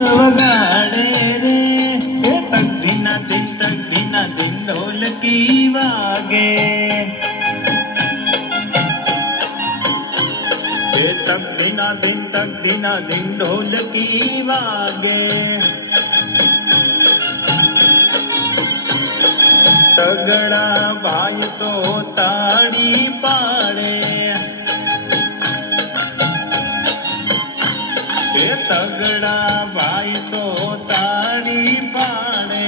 વગાડે રે એ તકદીના દિન ઢોલકી વાગે એ તકદીના દિન ઢોલકી વાગે તગડા ભાઈ તો તાળી પાડે એ તગડા ભાઈ તો તાળી પાડે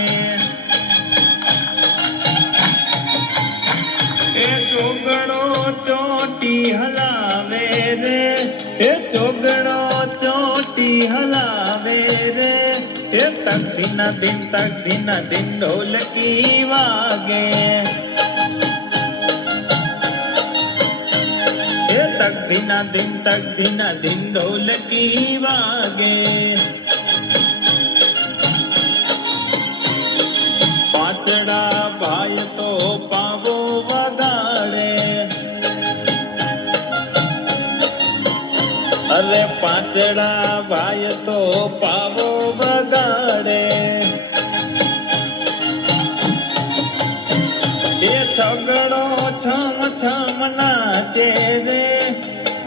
એ ચોગડો ચોટી હલાવે રે એ ચોગડો ચોટી હલાવે રે એ તકદીના દિન ઢોલકી વાગે એ તકદીના દિન ઢોલકી વાગે પાછડા ભાઈ તો પાવો વગાડે અરે પાછડા ભાઈ તો પાવો વગાડે એ છગડો છમ નાચે રે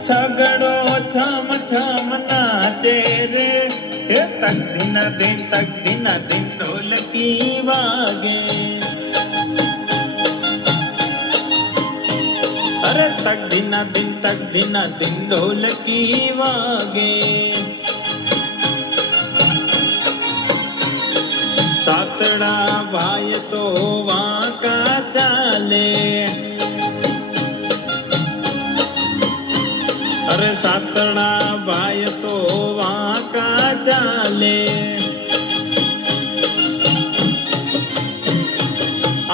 છગડો છમ નાચે રે એ તકદીના દિન ઢોલકી વાગે અરે તકદીના દિન ઢોલકી વાગે સાતડા ભાઈ તો વાંકા ચાલે અરે સાતડા ભાઈ તો વાંકા ચાલે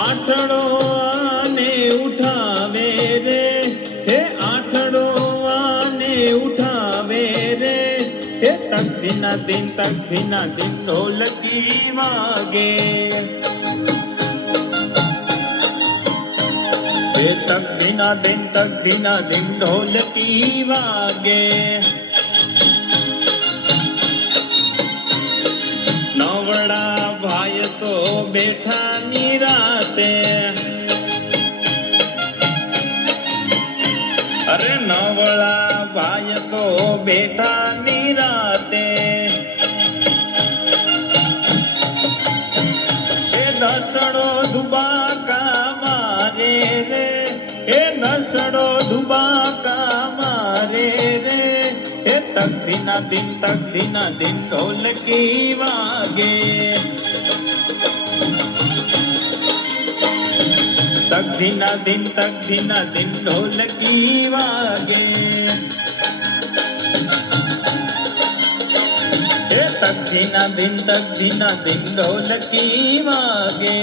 આઠડો આને ઉઠાવે રે હે આઠડો આને ઉઠાવે રે હે તકદીના દિન ઢોલકી વાગે હે તકદીના દિન ઢોલકી વાગે નવડા ભાઈ તો બેઠા નિરાતે અરે નવડા ભાઈ તો બેઠા નિરાતે એ દસડો ધુબાકા મારે રે એ દસડો ધુબાકા મારે રે એ તકદીના દિન ઢોલકી વાગે તકદીના દિન ઢોલકી વાગે એ તકદીના દિન ઢોલકી વાગે